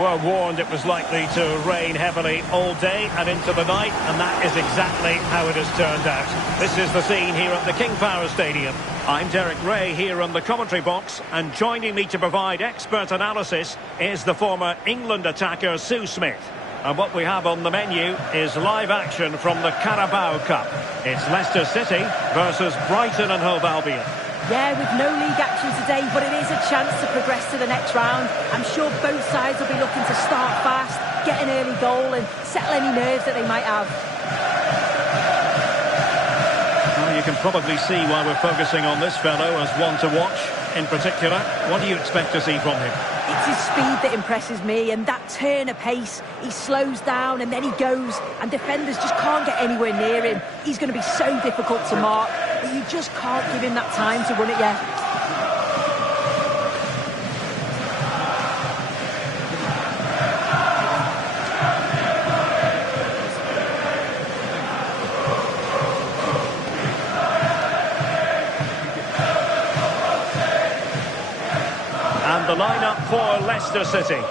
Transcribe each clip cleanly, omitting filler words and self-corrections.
were warned it was likely to rain heavily all day and into the night, and that is exactly how it has turned out. This is the scene here at the King Power Stadium. I'm Derek Ray here on the commentary box, and joining me to provide expert analysis is the former England attacker Sue Smith. And what we have on the menu is live action from the Carabao Cup. It's Leicester City versus Brighton and Hove Albion. Yeah, with no league action today, but it is a chance to progress to the next round. I'm sure both sides will be looking to start fast, get an early goal and settle any nerves that they might have. Well, you can probably see why we're focusing on this fellow as one to watch. In particular, what do you expect to see from him? It's his speed that impresses me, and that turn of pace. He slows down and then he goes, and defenders just can't get anywhere near him. He's going to be so difficult to mark, but you just can't give him that time to run it yet. And the lineup for Leicester City.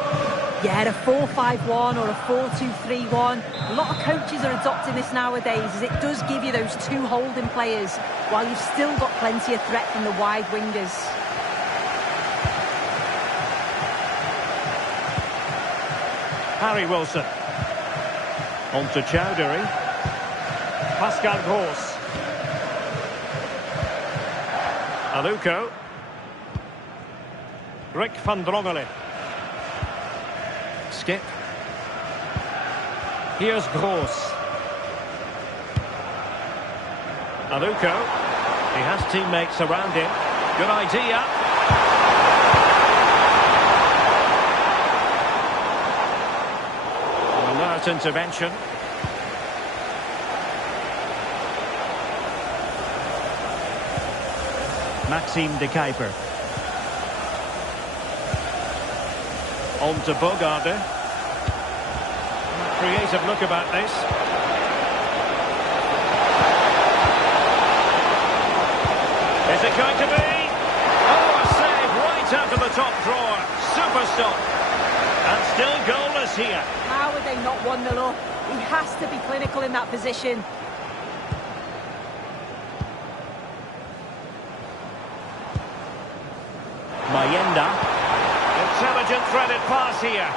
Yeah, a 4-5-1 or a 4-2-3-1. A lot of coaches are adopting this nowadays, as it does give you those two holding players, while you've still got plenty of threat from the wide wingers. Harry Wilson. On to Chowdhury. Pascal Gross. Aluko. Rick van Drongelen. Skip. Here's Gross. Aluko. He has teammates around him. Good idea. An alert intervention. Maxime de Kuiper. On to Bogarde. Creative look about this. Is it going to be? Oh, a save right out of the top drawer. Super stop. And still goalless here. How are they not 1-0 up? He has to be clinical in that position. Mayenda. Intelligent threaded pass here.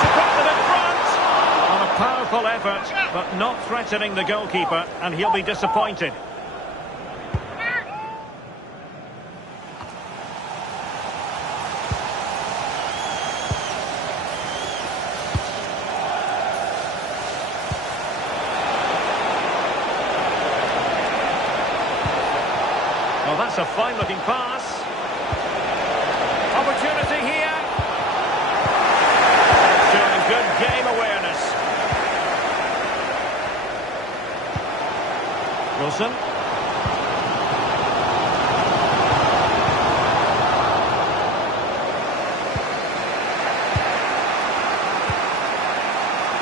To put them in front. On a powerful effort, but not threatening the goalkeeper, and he'll be disappointed. Well, that's a fine-looking pass. Opportunity here. Showing good game awareness. Wilson.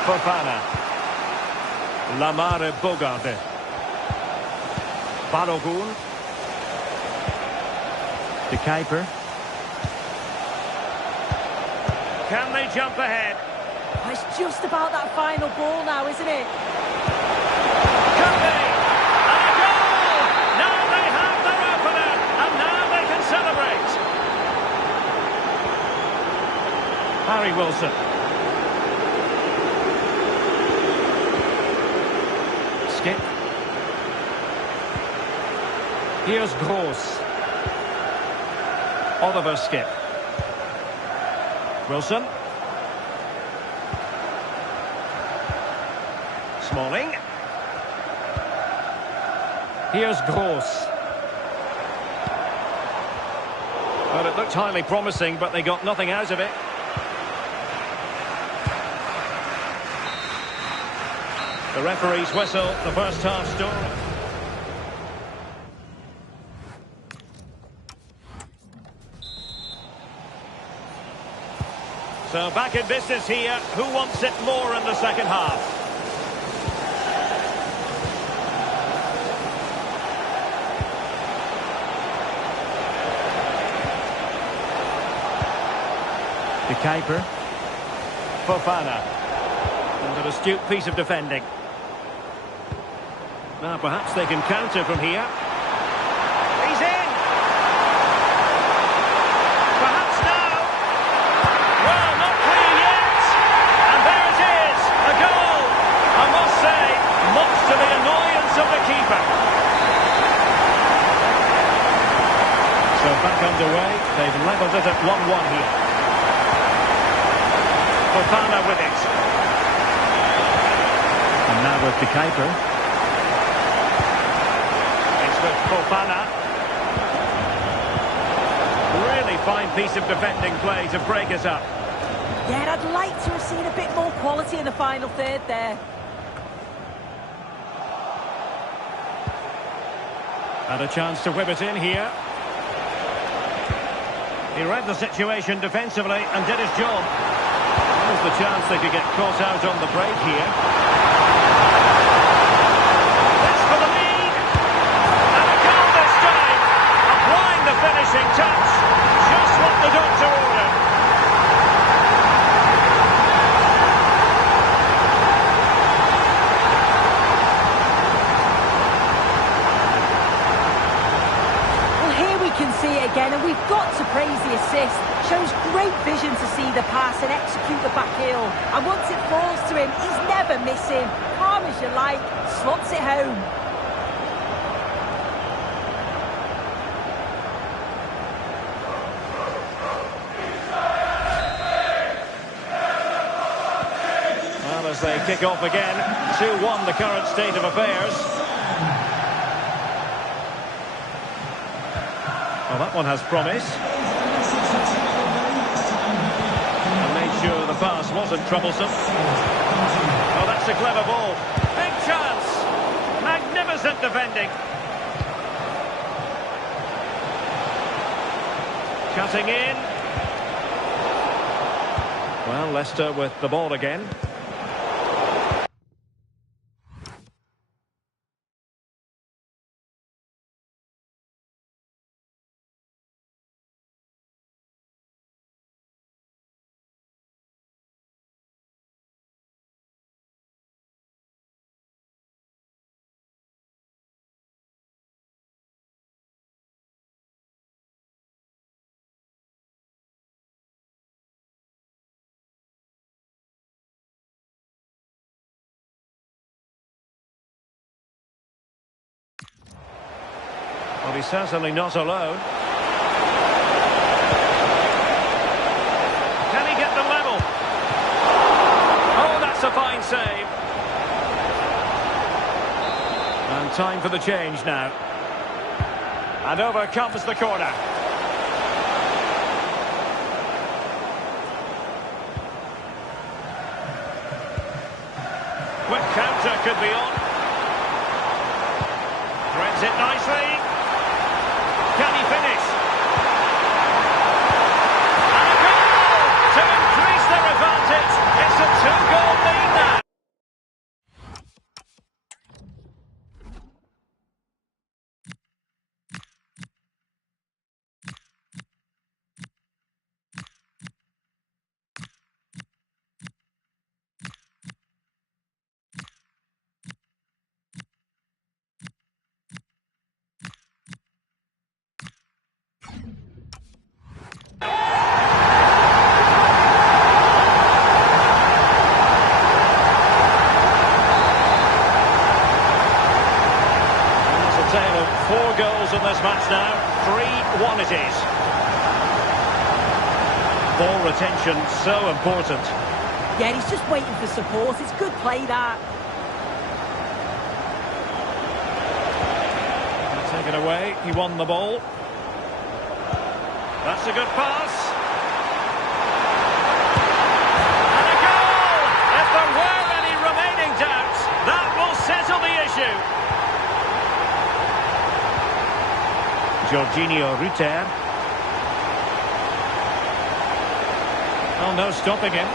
Fofana. Lamare Bogarde. Balogun. De Kuiper. Can they jump ahead? Oh, it's just about that final ball now, isn't it? Can they? And a goal! Now they have their opener, and now they can celebrate. Harry Wilson. Skip. Here's Gross. Oliver Skip. Wilson. Smalling. Here's Gross. Well, it looked highly promising, but they got nothing out of it. The referee's whistle, the first half story. So back in business here. Who wants it more in the second half? To Kuiper. Fofana. And an astute piece of defending. Now perhaps they can counter from here. He's in! Perhaps now! Well, not clean yet! And there it is! A goal! I must say, much to the annoyance of the keeper. So back underway, they've levelled it at 1-1 here. Fofana with it. And now with the Kuiper. It's with Fofana. Really fine piece of defending play to break us up. Yeah, I'd like to have seen a bit more quality in the final third there. Had a chance to whip it in here. He read the situation defensively and did his job. There's the chance they could get caught out on the break here. That's for the lead. And a goal this time. Applying the finishing touch. Just what the doctor ordered. Well, here we can see it again, and we've got to praise the assist. Shows great vision to see the pass and execute the back heel. And once it falls to him, he's never missing. Calm as you like, slots it home. Well, as they kick off again, 2-1 the current state of affairs. Well, that one has promise. Sure, the pass wasn't troublesome. Oh, that's a clever ball. Big chance. Magnificent defending. Cutting in. Well, Leicester with the ball again. Well, he's certainly not alone. Can he get the level? Oh, that's a fine save. And time for the change now. And over comes the corner. Quick counter could be on. Threads it nicely. Can he finish? And a goal to increase their advantage. It's a 2-goal lead now. Tale of 4 goals in this match now. 3-1 it is. Ball retention so important. Yeah, he's just waiting for support. It's good play, that. Taken away. He won the ball. That's a good pass. And a goal! If there were any remaining doubts, that will settle the issue. Jorginho Rutter. Oh, no stopping him.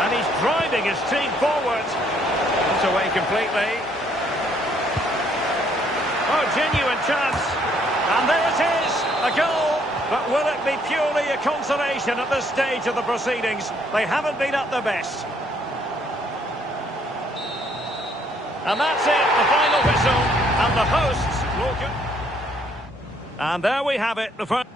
And he's driving his team forward. Not away completely. Oh, genuine chance. And there it is, a goal. But will it be purely a consolation at this stage of the proceedings? They haven't been at their best. And that's it, the final whistle. And the hosts will go. And there we have it, the first.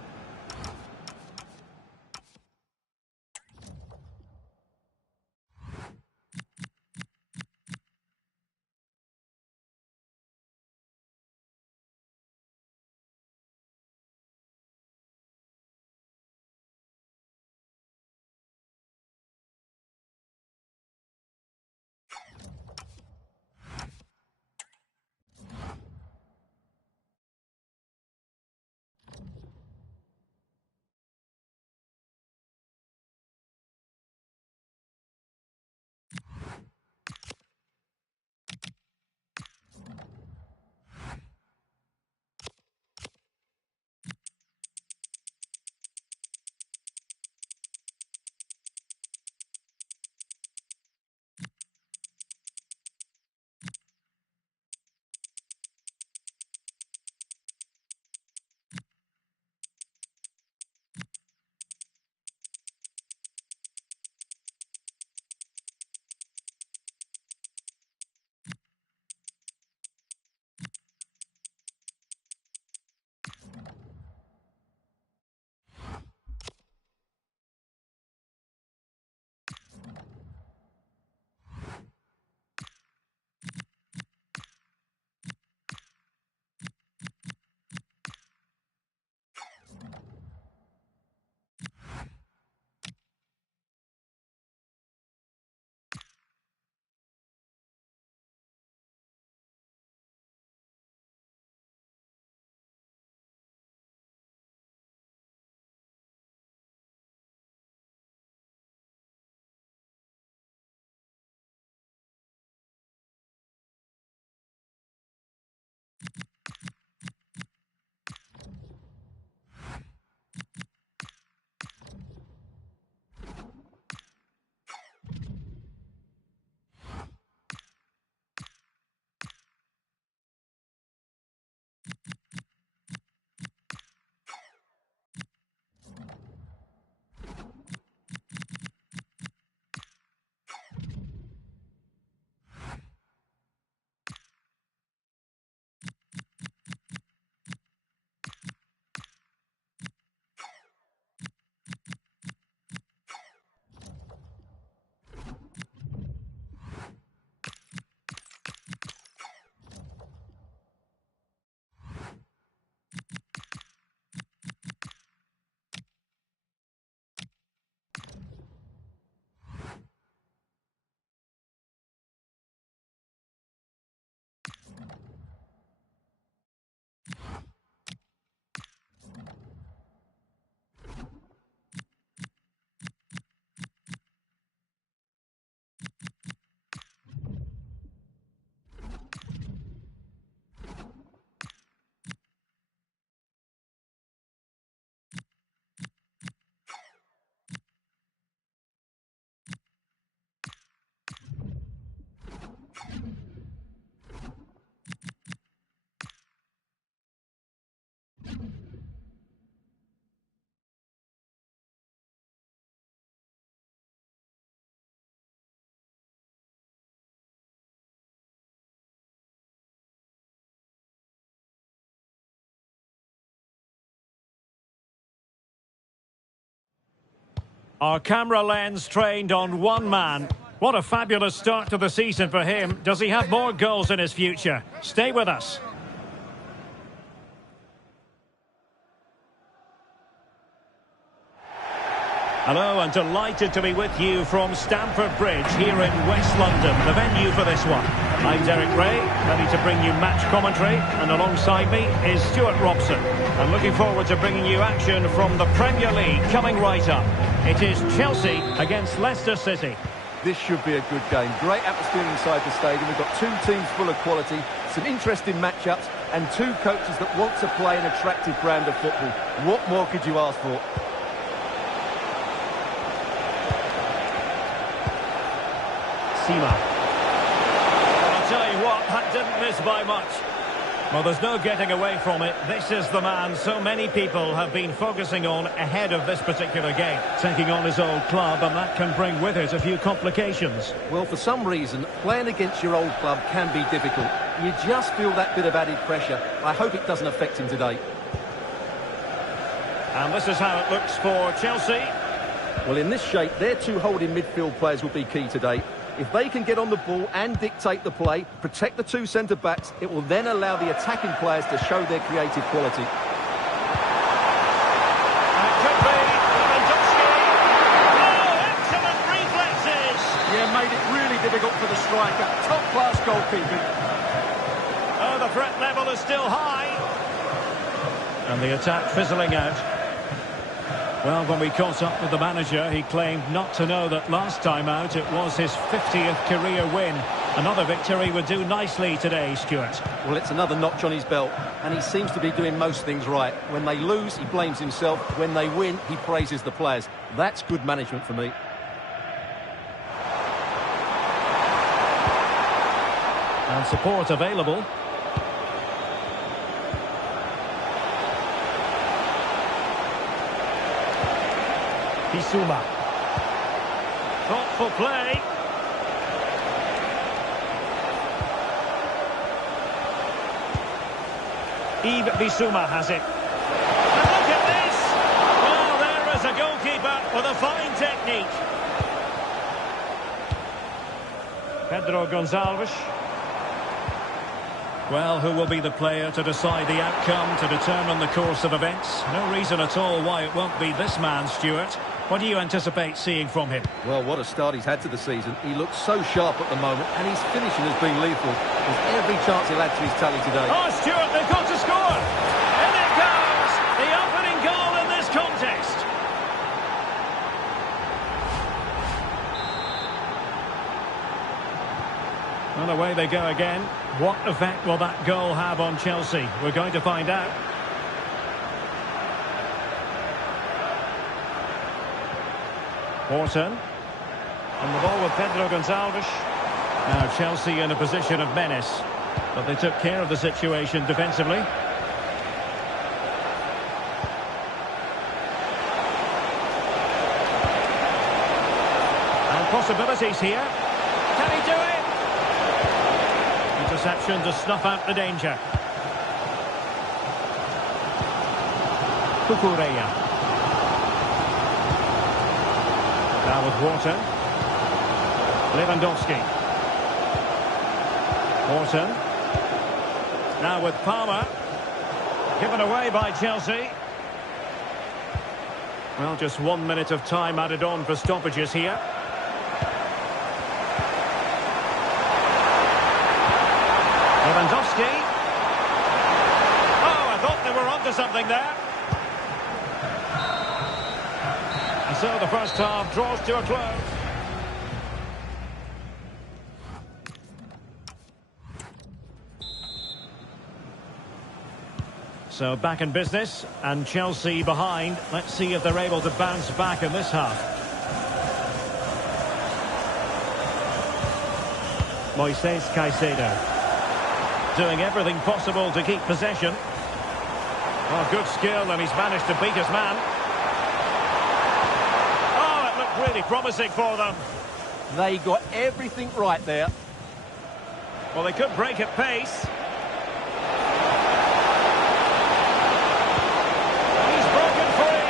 Our camera lens trained on one man. What a fabulous start to the season for him. Does he have more goals in his future? Stay with us. Hello, and delighted to be with you from Stamford Bridge here in West London, the venue for this one. I'm Derek Ray, ready to bring you match commentary, and alongside me is Stuart Robson. I'm looking forward to bringing you action from the Premier League coming right up. It is Chelsea against Leicester City. This should be a good game. Great atmosphere inside the stadium. We've got two teams full of quality, some interesting matchups, and two coaches that want to play an attractive brand of football. What more could you ask for? I'll tell you what, that didn't miss by much. Well, there's no getting away from it. This is the man so many people have been focusing on ahead of this particular game. Taking on his old club, and that can bring with it a few complications. Well, for some reason, playing against your old club can be difficult. You just feel that bit of added pressure. I hope it doesn't affect him today. And this is how it looks for Chelsea. Well, in this shape, their two holding midfield players will be key today. If they can get on the ball and dictate the play, protect the two centre-backs, it will then allow the attacking players to show their creative quality. And it could be Lewandowski. Oh, excellent reflexes! Yeah, made it really difficult for the striker. Top-class goalkeeping. Oh, the threat level is still high. And the attack fizzling out. Well, when we caught up with the manager, he claimed not to know that last time out it was his 50th career win. Another victory would do nicely today, Stuart. Well, it's another notch on his belt, and he seems to be doing most things right. When they lose, he blames himself. When they win, he praises the players. That's good management for me. And support available. Bissouma. Thoughtful play. Yves Bissouma has it. And look at this! Well, there is a goalkeeper with a fine technique. Pedro Gonçalves. Well, who will be the player to decide the outcome, to determine the course of events? No reason at all why it won't be this man, Stuart. What do you anticipate seeing from him? Well, what a start he's had to the season. He looks so sharp at the moment, and his finishing has been lethal. There's every chance he'll add to his tally today. Oh, Stuart, they've got to score! In it goes! The opening goal in this contest! Well, away they go again. What effect will that goal have on Chelsea? We're going to find out. Horton. On the ball with Pedro Gonçalves. Now Chelsea in a position of menace. But they took care of the situation defensively. And possibilities here. Can he do it? Interception to snuff out the danger. Cucurella. Now with Wharton. Lewandowski. Wharton. Now with Palmer. Given away by Chelsea. Well, just 1 minute of time added on for stoppages here. Lewandowski. Oh, I thought they were onto something there. And so the first half draws to a close. So back in business, and Chelsea behind. Let's see if they're able to bounce back in this half. Moises Caicedo. Doing everything possible to keep possession. Well, good skill, and he's managed to beat his man. Oh, it looked really promising for them. They got everything right there. Well, they could break at pace. He's broken free.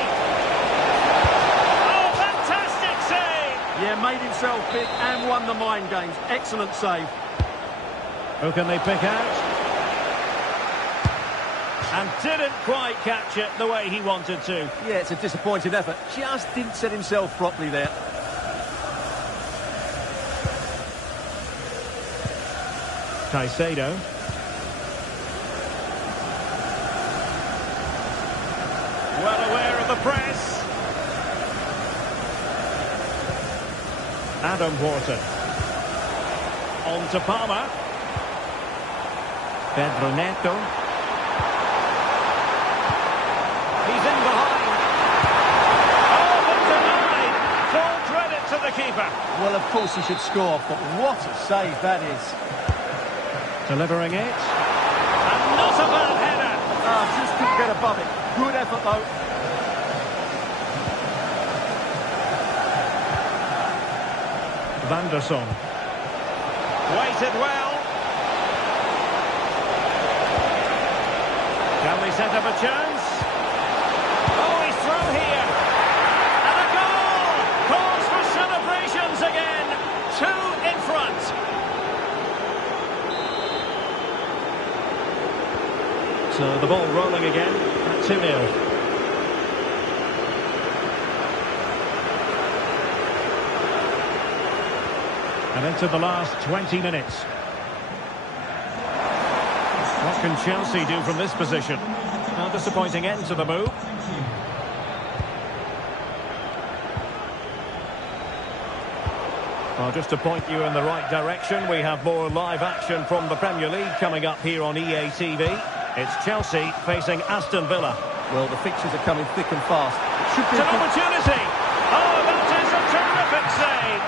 Oh, fantastic save! Yeah, made himself big and won the mind games. Excellent save. Who can they pick out? And didn't quite catch it the way he wanted to. Yeah, it's a disappointing effort. Just didn't set himself properly there. Caicedo. Well aware of the press. Adam Wharton. On to Palmer. Pedro Neto. He's in behind. Oh, but denied. Full credit to the keeper. Well, of course he should score, but what a save that is. Delivering it. And not superb header. Just couldn't get above it. Good effort, though. Vanderson. Waited well. Can we set up a chance? Oh, he's through here. And a goal! Calls for celebrations again. 2 in front. So the ball rolling again at 2-0. And into the last 20 minutes. What can Chelsea do from this position? A disappointing end to the move. Well, just to point you in the right direction, we have more live action from the Premier League coming up here on EA TV. It's Chelsea facing Aston Villa. Well, the fixtures are coming thick and fast. It should be It's an opportunity! Oh, that is a terrific save!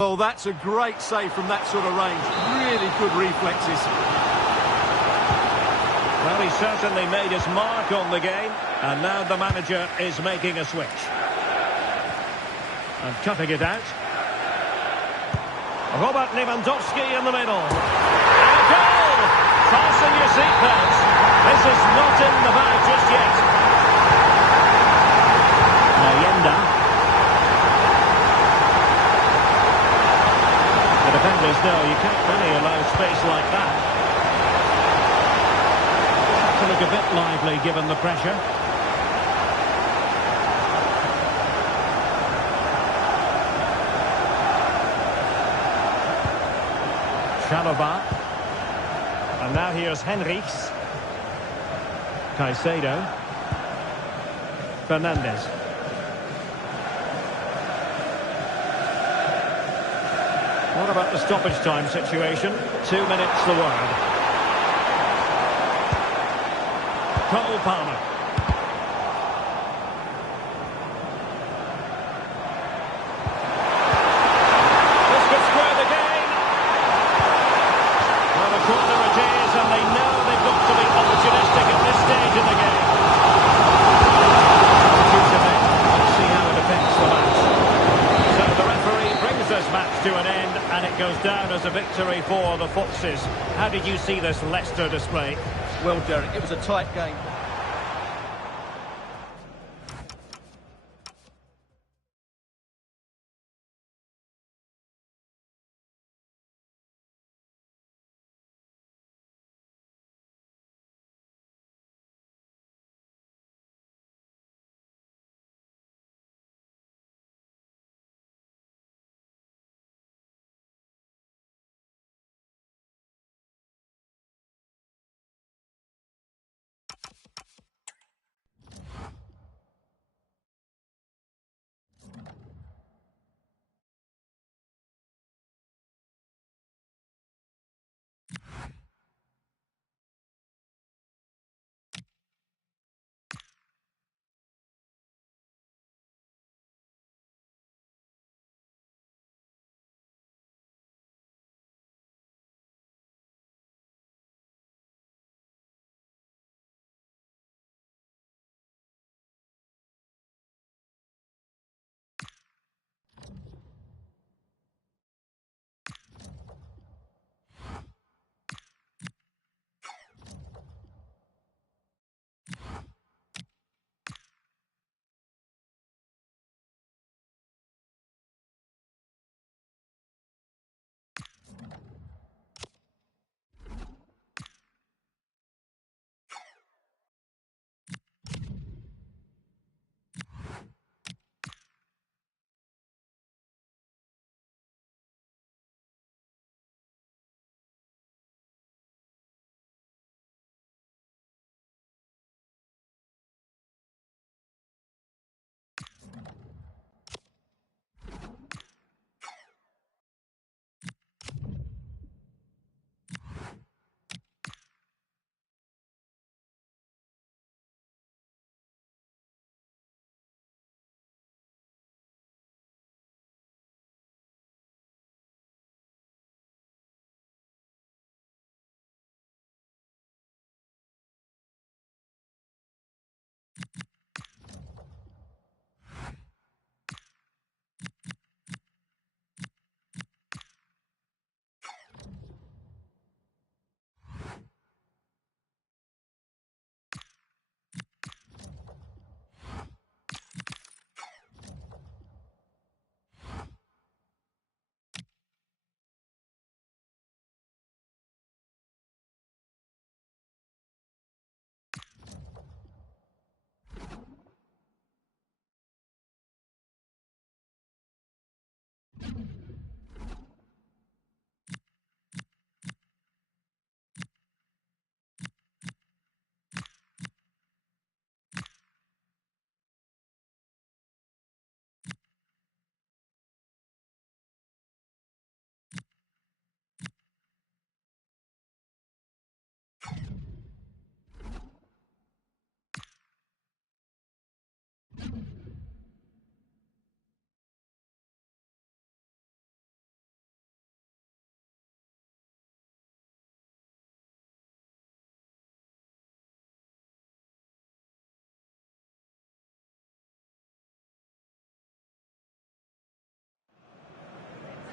Well, that's a great save from that sort of range. Really good reflexes. Well, he certainly made his mark on the game, and now the manager is making a switch. And cutting it out. Robert Lewandowski in the middle. And a goal! Fasten your seatbelts. This is not in the bag just yet. Mayenda. The defenders know you can't really allow space like that. To look a bit lively given the pressure. Chalobah. And now here's Henrichs. Caicedo. Fernandes. What about the stoppage time situation? 2 minutes the word. Cole Palmer. This could square the game. Well, the corner it is, and they know they've got to be opportunistic at this stage in the game. Let's see how it affects the match. So the referee brings this match to an end, and it goes down as a victory for the Foxes. How did you see this Leicester display? Well, Derek, it was a tight game.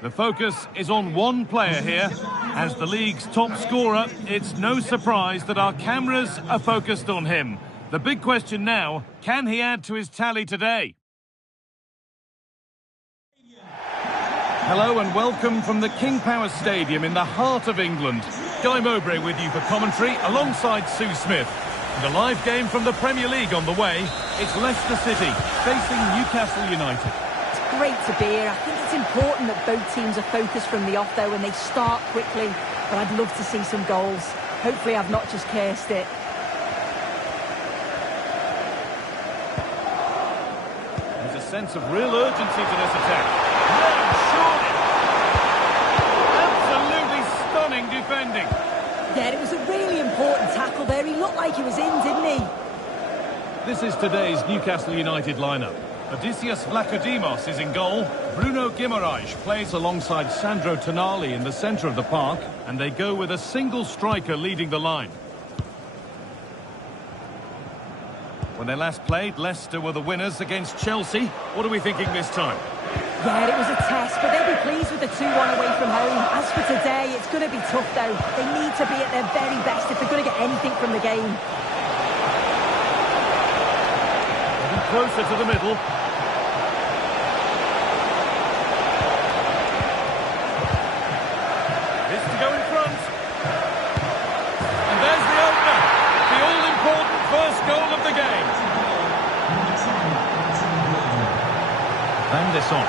The focus is on one player here. As the league's top scorer, it's no surprise that our cameras are focused on him. The big question now, can he add to his tally today? Hello and welcome from the King Power Stadium in the heart of England. Guy Mowbray with you for commentary alongside Sue Smith. And a live game from the Premier League on the way. It's Leicester City facing Newcastle United. It's great to be here. I think it's important that both teams are focused from the off though and they start quickly. But I'd love to see some goals. Hopefully I've not just cursed it. There's a sense of real urgency to this attack. No, surely! Absolutely stunning defending. Yeah, it was a really important tackle there. He looked like he was in, didn't he? This is today's Newcastle United lineup. Odysseus Vlachodimos is in goal. Bruno Guimarães plays alongside Sandro Tonali in the centre of the park. And they go with a single striker leading the line. When they last played, Leicester were the winners against Chelsea. What are we thinking this time? Yeah, it was a test, but they'll be pleased with the 2-1 away from home. As for today, it's going to be tough, though. They need to be at their very best if they're going to get anything from the game. Getting closer to the middle. This to go in front. And there's the opener. The all-important first goal of the game. Van der Sar.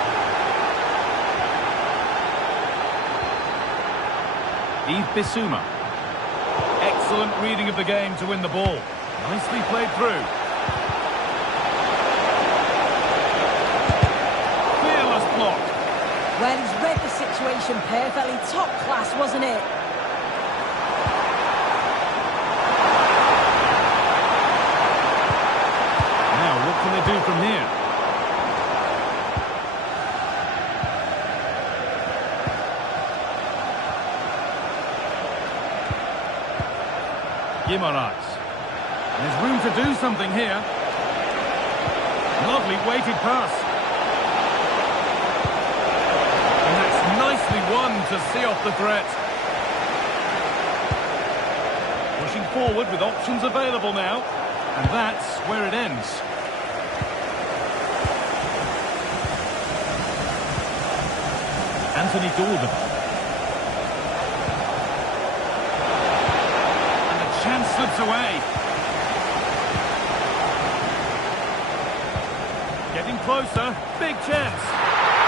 Yves Bissouma. Excellent reading of the game to win the ball. Nicely played through. Fearless block. Well, he's read the situation perfectly. Top class, wasn't it? Now, what can they do from here? Guimarães. There's room to do something here. Lovely weighted pass. And that's nicely won to see off the threat. Pushing forward with options available now. And that's where it ends. Anthony Gordon. Chance slips away. Getting closer. Big chance.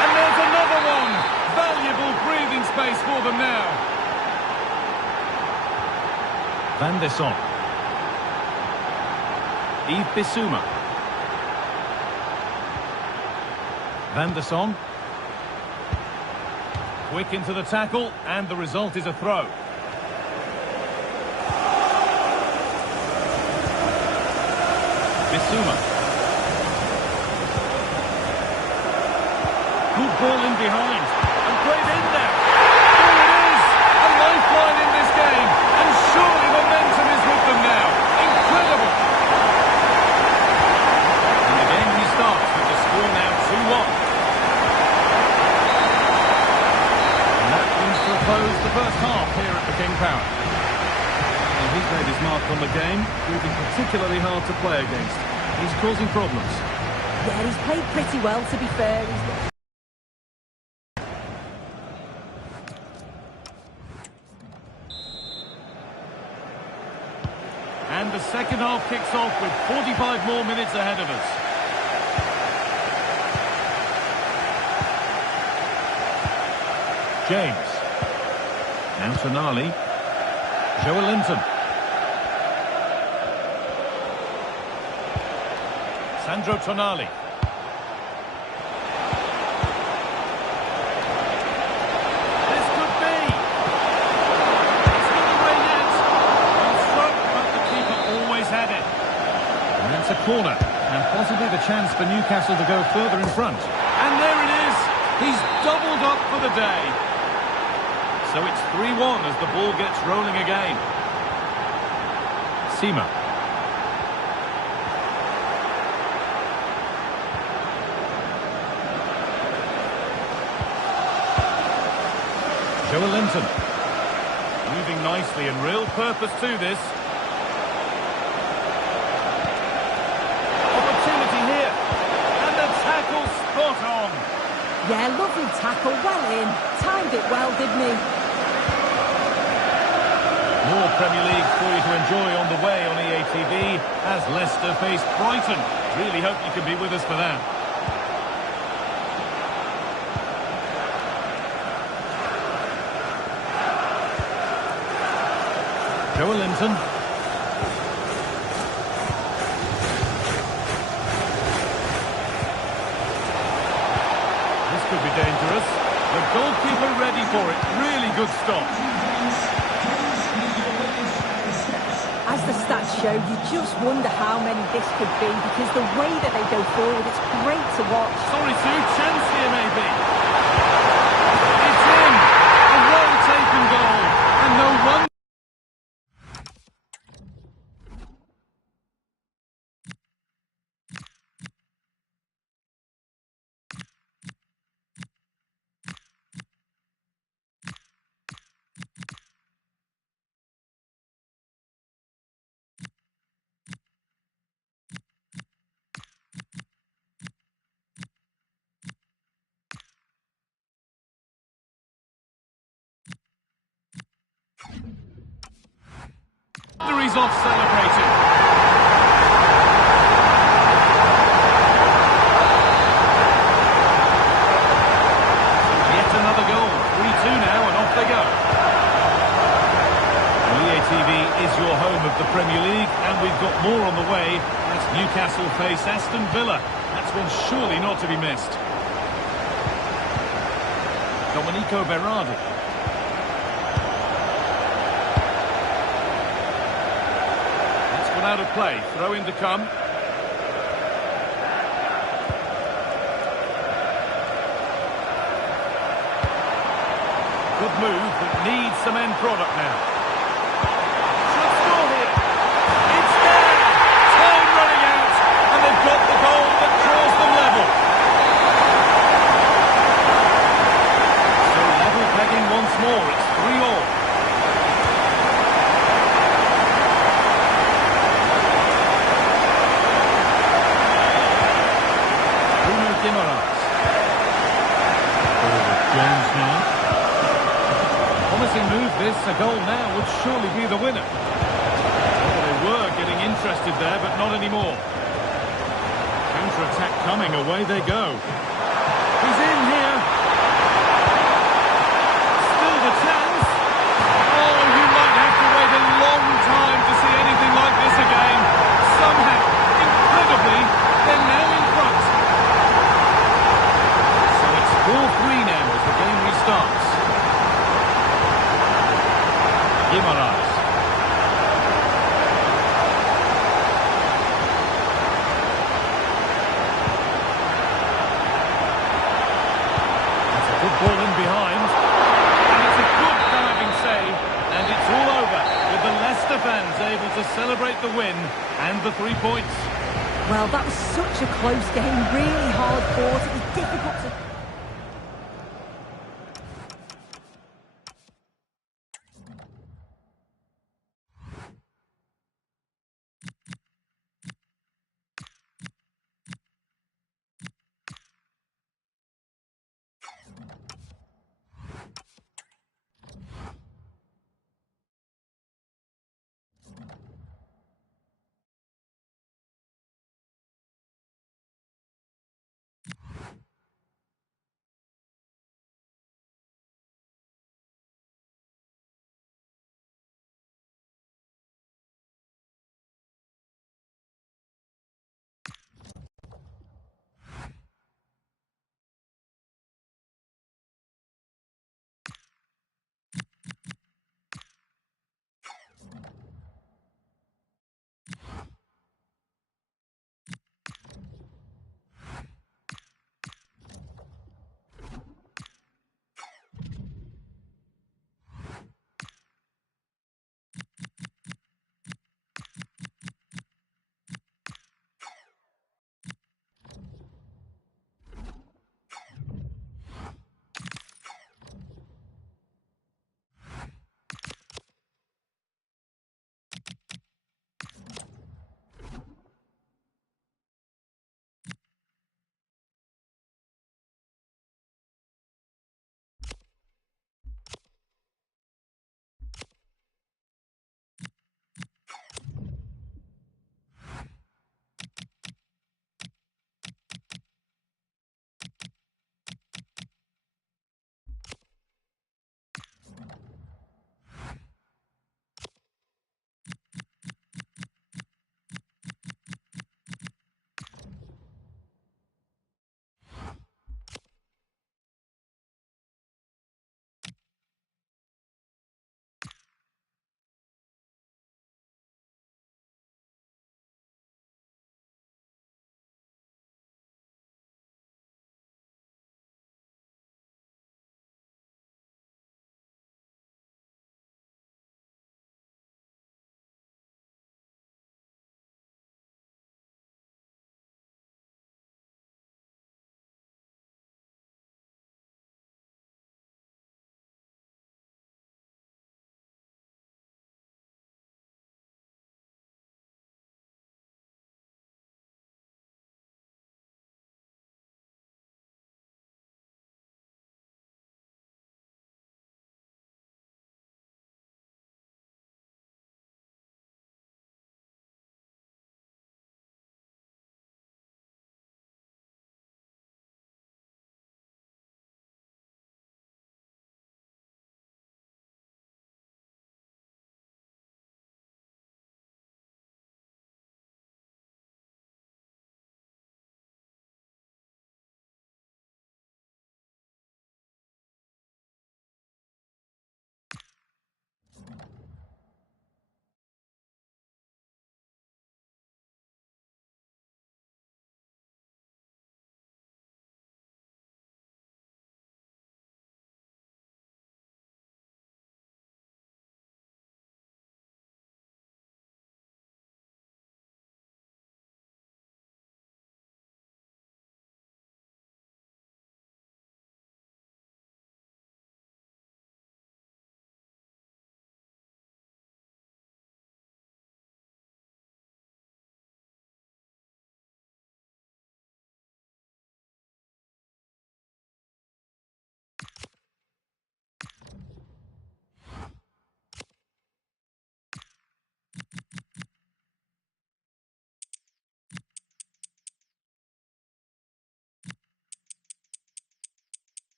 And there's another one. Valuable breathing space for them now. Van der Sar. Yves Bissouma. Van der Sar. Quick into the tackle, and the result is a throw. Bissouma. Good ball in behind. And played in there. There it is. A lifeline in this game. And surely momentum is with them now. Incredible. And the game restarts with the score now 2-1. And that brings to a close the first half here at the King Power. He's made his mark on the game, proving particularly hard to play against. He's causing problems. Yeah, he's played pretty well, to be fair. And the second half kicks off with 45 more minutes ahead of us. James. Now Tonali. Joelinton. Sandro Tonali. This could be. It's not away yet. Well struck, but the keeper always had it. And that's a corner. And possibly the chance for Newcastle to go further in front. And there it is. He's doubled up for the day. So it's 3-1 as the ball gets rolling again. Sima. Linton. Moving nicely and real purpose to this. Opportunity here. And the tackle spot on. Yeah, lovely tackle, well in. Timed it well, didn't he? More Premier League for you to enjoy on the way on EA TV as Leicester face Brighton. Really hope you can be with us for that. Linton. This could be dangerous. The goalkeeper ready for it. Really good stop. As the stats show, you just wonder how many this could be because the way that they go forward, it's great to watch. Sorry, Sue, chance here maybe. It's in! A well-taken goal. And no wonder. He's off celebrating. Yet another goal. 3-2 now and off they go. EA TV is your home of the Premier League and we've got more on the way as Newcastle face Aston Villa. That's one surely not to be missed. Domenico Berardi. Out of play, throw in to come. Good move, but needs some end product now. Should score here. It's there! Time running out, and they've got the goal that draws them level. So level pegging once more, it's 3-3. Move this, a goal now would surely be the winner. Oh, they were getting interested there, but not anymore. Counter-attack coming, away they go. He's in here. Still the chance. Oh, you might have to wait a long time to see anything like this again. Somehow, incredibly, they're now in front. So it's 4-3 now as the game restarts. Guimarães. That's a good ball in behind. And it's a good diving save. And it's all over with the Leicester fans able to celebrate the win and the 3 points. Well, that was such a close game. Really hard fought. It was difficult to...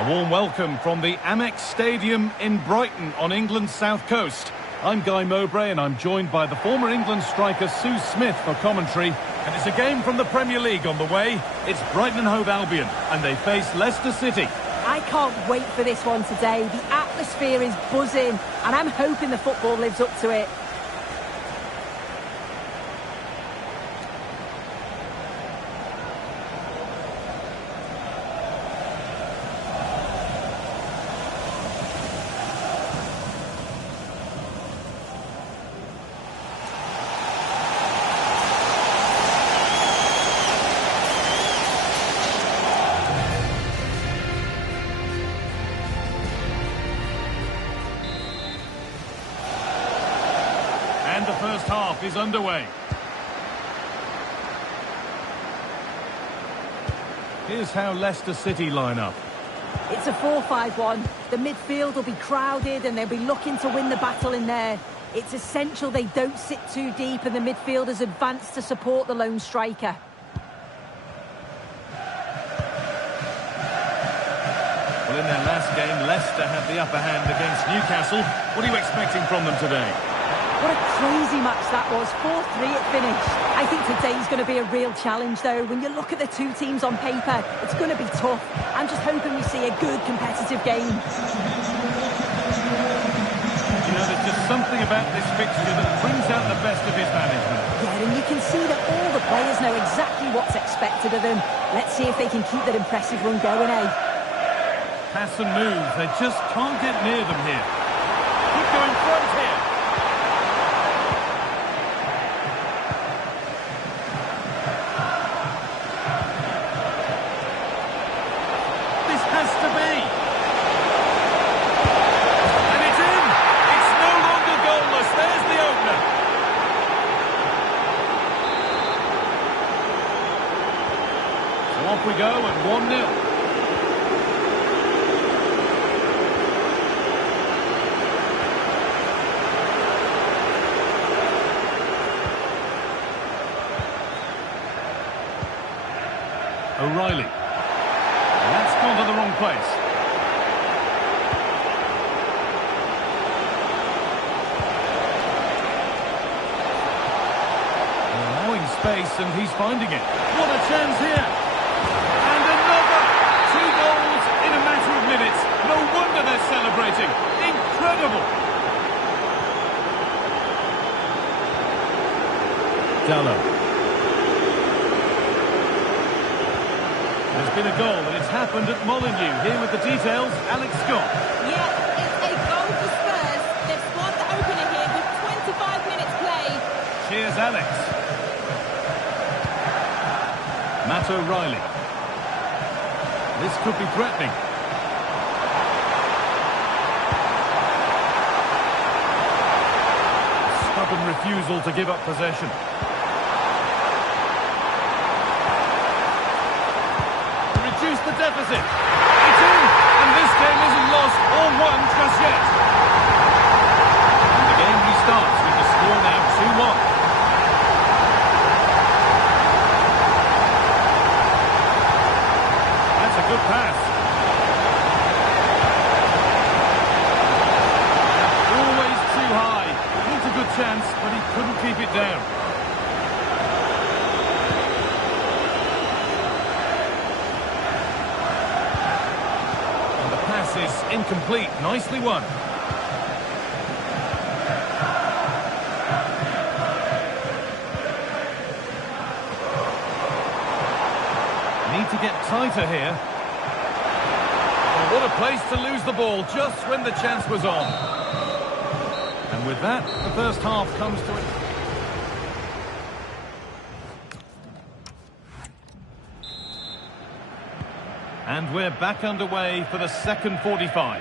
A warm welcome from the Amex Stadium in Brighton on England's south coast. I'm Guy Mowbray and I'm joined by the former England striker Sue Smith for commentary. And it's a game from the Premier League on the way. It's Brighton and Hove Albion and they face Leicester City. I can't wait for this one today. The atmosphere is buzzing and I'm hoping the football lives up to it. And the first half is underway. Here's how Leicester City line up. It's a 4-5-1. The midfield will be crowded and they'll be looking to win the battle in there. It's essential they don't sit too deep and the midfielders advance to support the lone striker. Well, in their last game, Leicester had the upper hand against Newcastle. What are you expecting from them today? What a crazy match that was. 4-3 it finished. I think today's going to be a real challenge, though. When you look at the two teams on paper, it's going to be tough. I'm just hoping we see a good competitive game. You know, there's just something about this fixture that brings out the best of his management. Yeah, and you can see that all the players know exactly what's expected of them. Let's see if they can keep that impressive run going, eh? Pass and move. They just can't get near them here. Keep going front here. Off we go at 1-0. O'Reilly. That's gone to the wrong place. Allowing space and he's finding it. What a chance here. In a matter of minutes. No wonder they're celebrating. Incredible. Dallo. There's been a goal and it's happened at Molineux. Here with the details, Alex Scott. Yeah, it's a goal for Spurs. They've scored the opener here with 25 minutes played. Cheers, Alex. Matt O'Reilly. This could be threatening. Stubborn refusal to give up possession. Reduce the deficit. It's in, and this game isn't lost or won just yet. And the game restarts with the score now 2-1. Good pass. Always too high. It's a good chance, but he couldn't keep it down. And the pass is incomplete. Nicely won. Need to get tighter here. What a place to lose the ball just when the chance was on. And with that, the first half comes to an and we're back underway for the second 45.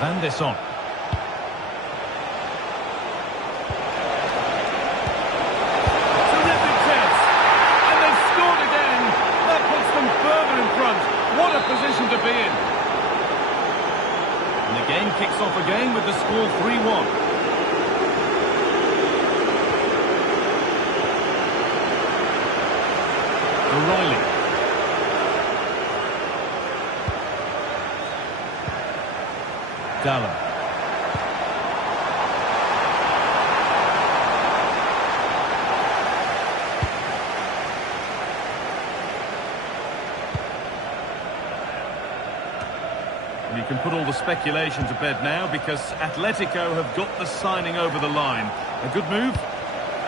Van der Son. Terrific chance. And they've scored again. That puts them further in front. What a position to be in. And the game kicks off again with the score 3-1. Riley. Dallin. And you can put all the speculation to bed now because Atletico have got the signing over the line. A good move.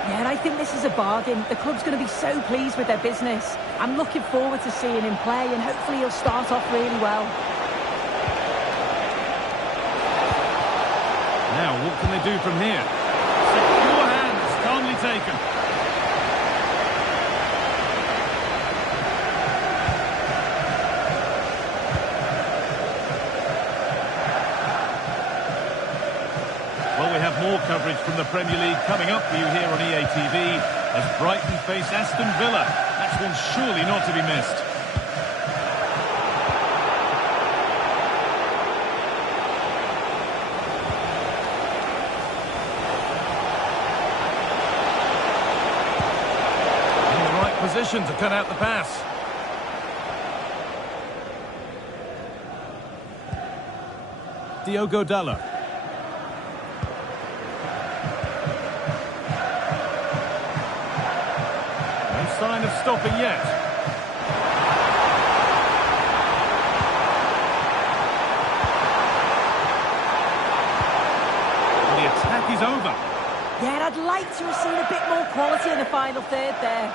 Yeah, and I think this is a bargain. The club's going to be so pleased with their business. I'm looking forward to seeing him play, and hopefully he'll start off really well. Now, what can they do from here? Secure hands, calmly taken. Well, we have more coverage from the Premier League coming up for you here on EA TV as Brighton face Aston Villa. That's one surely not to be missed. In the right position to cut out the pass. Diogo Dalot. Sign of stopping yet. And the attack is over. Yeah, and I'd like to have seen a bit more quality in the final third there.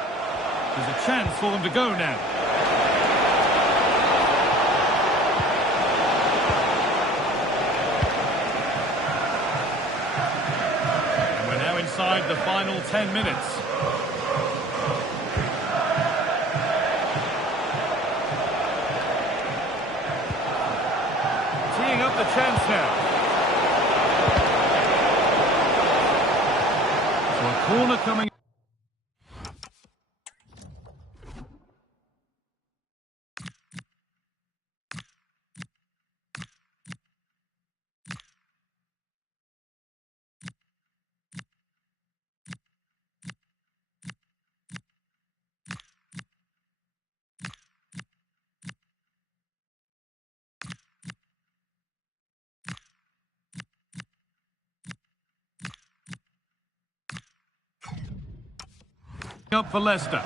There's a chance for them to go now. And we're now inside the final 10 minutes. Up the chance now. So a corner coming. Up for Leicester.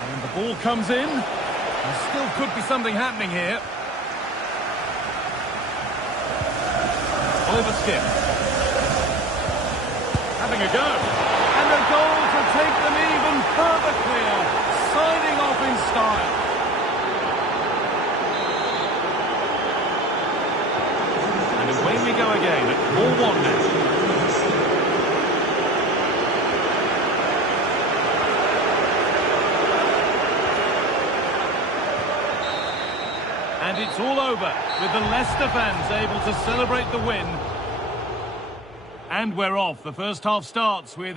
And the ball comes in. There still could be something happening here. Over skip. Having a go. And a goal to take them even further clear. Signing off in style. And away we go again at 4-1 now. And it's all over, with the Leicester fans able to celebrate the win. And we're off. The first half starts with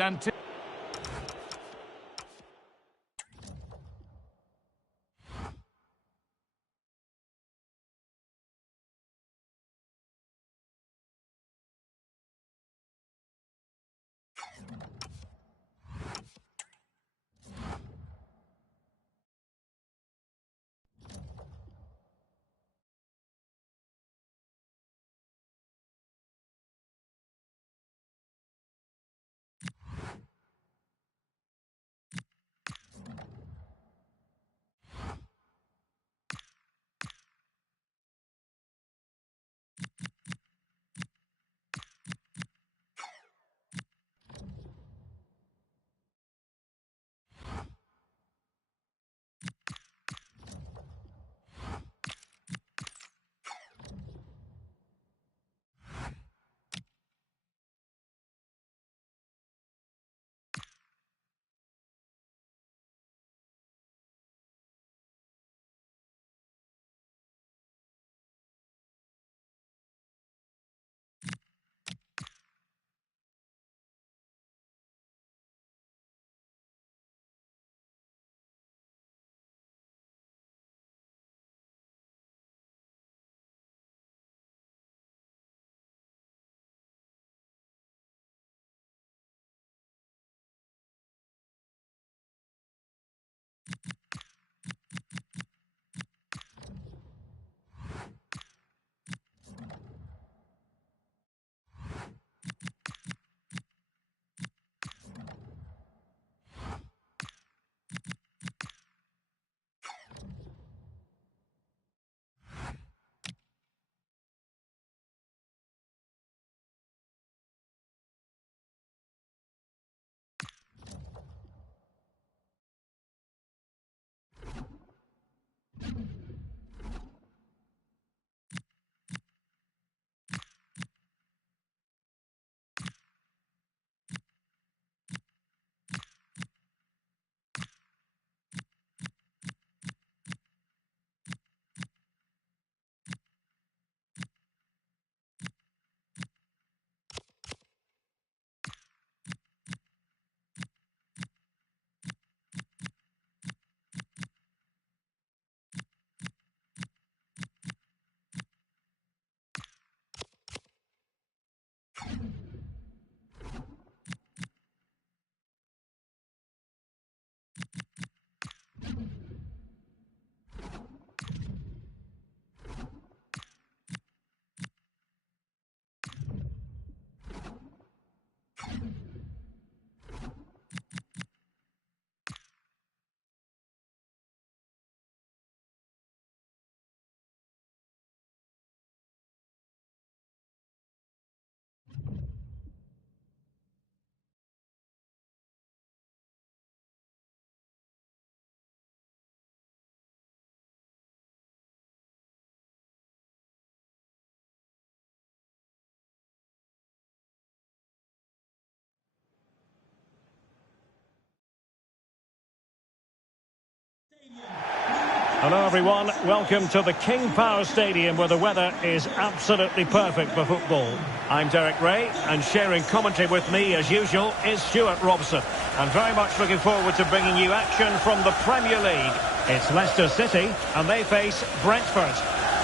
Hello everyone, welcome to the King Power Stadium where the weather is absolutely perfect for football. I'm Derek Ray and sharing commentary with me as usual is Stuart Robson. I'm very much looking forward to bringing you action from the Premier League. It's Leicester City and they face Brentford.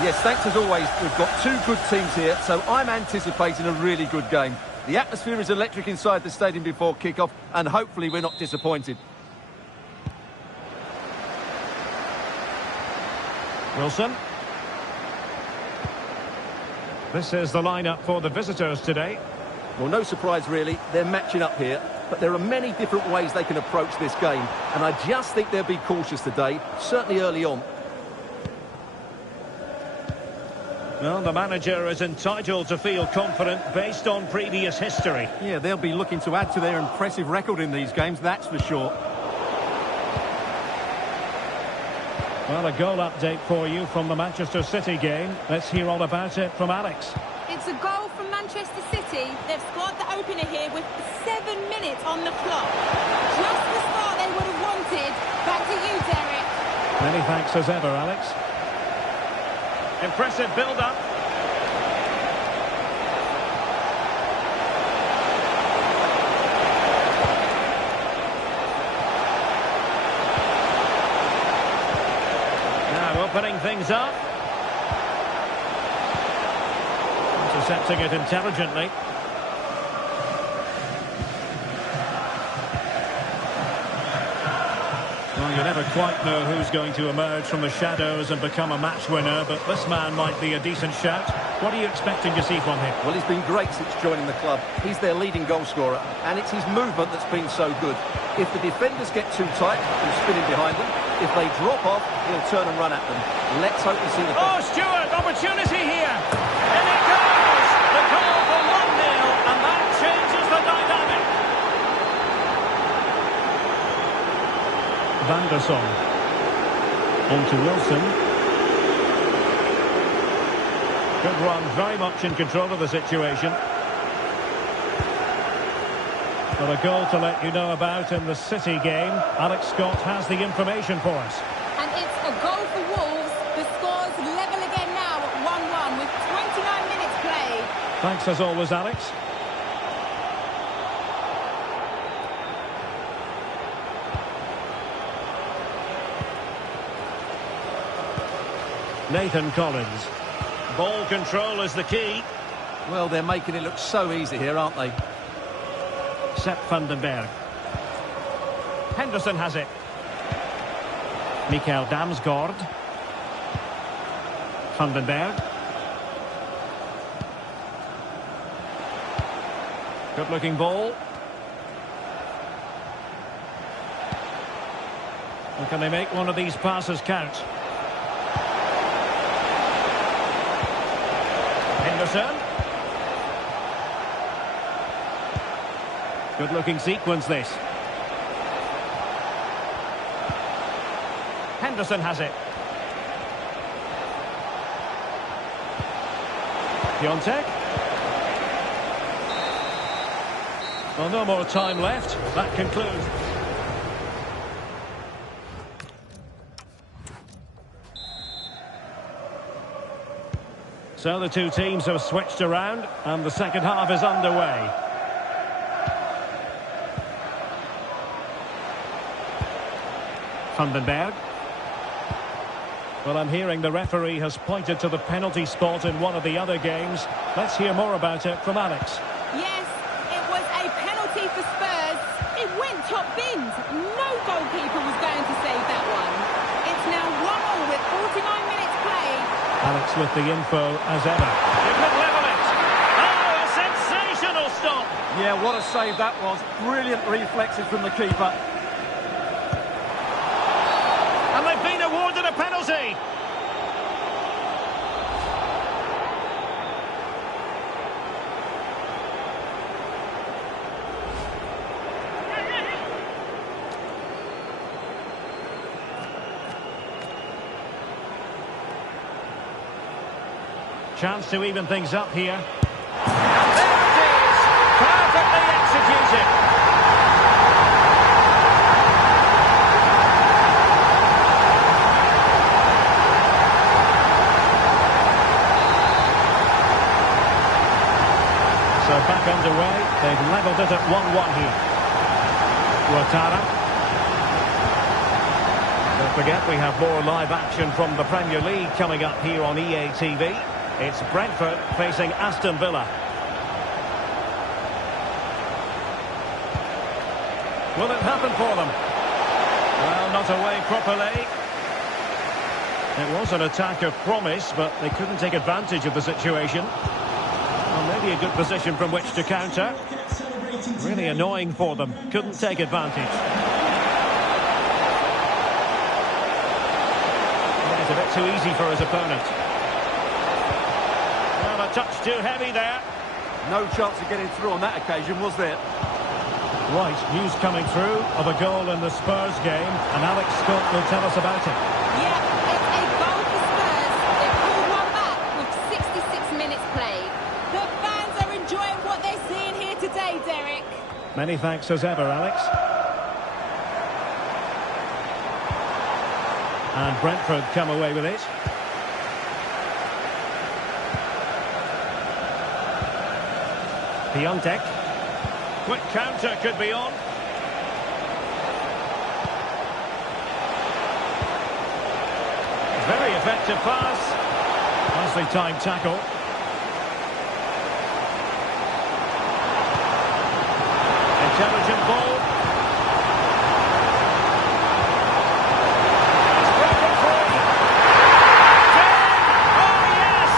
Yes, thanks as always. We've got two good teams here, so I'm anticipating a really good game. The atmosphere is electric inside the stadium before kick-off and hopefully we're not disappointed. Wilson. This is the lineup for the visitors today. Well, no surprise really, they're matching up here, but there are many different ways they can approach this game, and I just think they'll be cautious today, certainly early on. Well, the manager is entitled to feel confident based on previous history. Yeah, they'll be looking to add to their impressive record in these games, that's for sure. Well, a goal update for you from the Manchester City game. Let's hear all about it from Alex. It's a goal from Manchester City. They've scored the opener here with 7 minutes on the clock. Just the start they would have wanted. Back to you, Derek. Many thanks as ever, Alex. Impressive build-up. Now opening things up. Intercepting it intelligently. Well, you never quite know who's going to emerge from the shadows and become a match winner, but this man might be a decent shout. What are you expecting to see from him? Well, he's been great since joining the club. He's their leading goal scorer, and it's his movement that's been so good. If the defenders get too tight, he'll spin in behind them. If they drop off, he'll turn and run at them. Let's hope we see the... Oh, Stuart, opportunity here! And it goes! The goal for 1-0, and that changes the dynamic. Van der Sar. On to Wilson. Good run, very much in control of the situation. Well, a goal to let you know about in the City game. Alex Scott has the information for us. And it's a goal for Wolves. The score's level again now at 1-1 with 29 minutes played. Thanks as always, Alex. Nathan Collins. Ball control is the key. Well, they're making it look so easy here, aren't they? Sepp van den Berg. Henderson has it. Mikael Damsgaard. Van den Berg. Good looking ball. And can they make one of these passes count? Henderson. Good looking sequence this. Henderson has it. Piontek. Well, no more time left. That concludes. So the two teams have switched around and the second half is underway. Van den Berg. Well, I'm hearing the referee has pointed to the penalty spot in one of the other games. Let's hear more about it from Alex. Yes, it was a penalty for Spurs. It went top bins. No goalkeeper was going to save that one. It's now 1-1 with 49 minutes played. Alex with the info as ever. You could level it. Oh, a sensational stop. Yeah, what a save that was. Brilliant reflexes from the keeper. And they've been awarded a penalty. Chance to even things up here. And there it is! Perfectly executed. They've levelled it at 1-1 here. Ouattara. Don't forget, we have more live action from the Premier League coming up here on EA TV. It's Brentford facing Aston Villa. Will it happen for them? Well, not away properly. It was an attack of promise, but they couldn't take advantage of the situation. Well, maybe a good position from which to counter. Really annoying for them. Couldn't take advantage. Yeah, it's a bit too easy for his opponent. Well, a touch too heavy there. No chance of getting through on that occasion, was there? Right, news coming through of a goal in the Spurs game, and Alex Scott will tell us about it. Yeah, it's a goal for Spurs. They pulled one back with 66 minutes played. The fans are enjoying what they're seeing here today, Derek. Many thanks as ever, Alex. And Brentford come away with it. Piontek. Quick counter could be on. Very effective pass. Nicely timed tackle. Intelligent ball. It's broken free. Oh yes!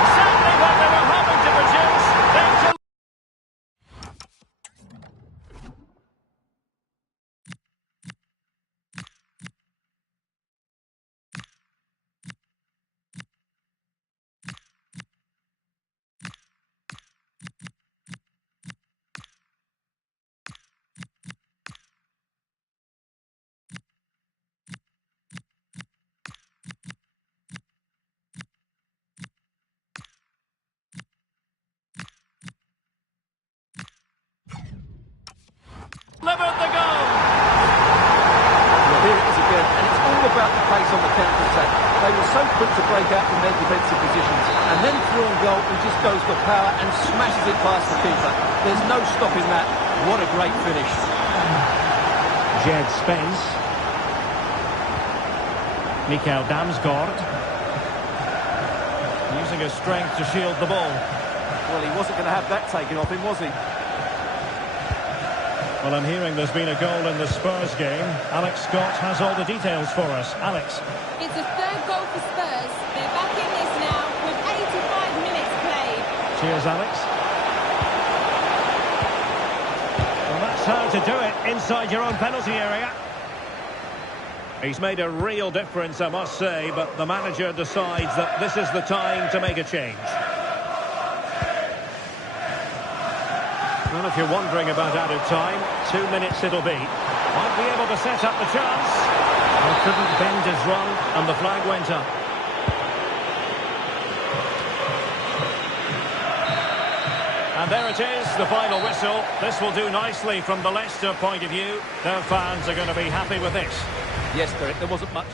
Exactly what they were hoping to produce. They've delivered the goal. Well, here it is again, and it's all about the pace on the counter-attack. They were so quick to break out from their defensive positions, and then through on goal, he just goes for power and smashes it past the keeper. There's no stopping that. What a great finish. Jed Spence. Mikael Damsgaard. Using his strength to shield the ball. Well, he wasn't going to have that taken off him, was he? Well, I'm hearing there's been a goal in the Spurs game. Alex Scott has all the details for us. Alex. It's a third goal for Spurs. They're back in this now with 85 minutes played. Cheers, Alex. Well, that's how to do it inside your own penalty area. He's made a real difference, I must say, but the manager decides that this is the time to make a change. Well, if you're wondering about added time, 2 minutes it'll be. Might be able to set up the chance. Well, couldn't bend his run, and the flag went up. And there it is, the final whistle. This will do nicely from the Leicester point of view. Their fans are going to be happy with this. Yes, Derek, there wasn't much...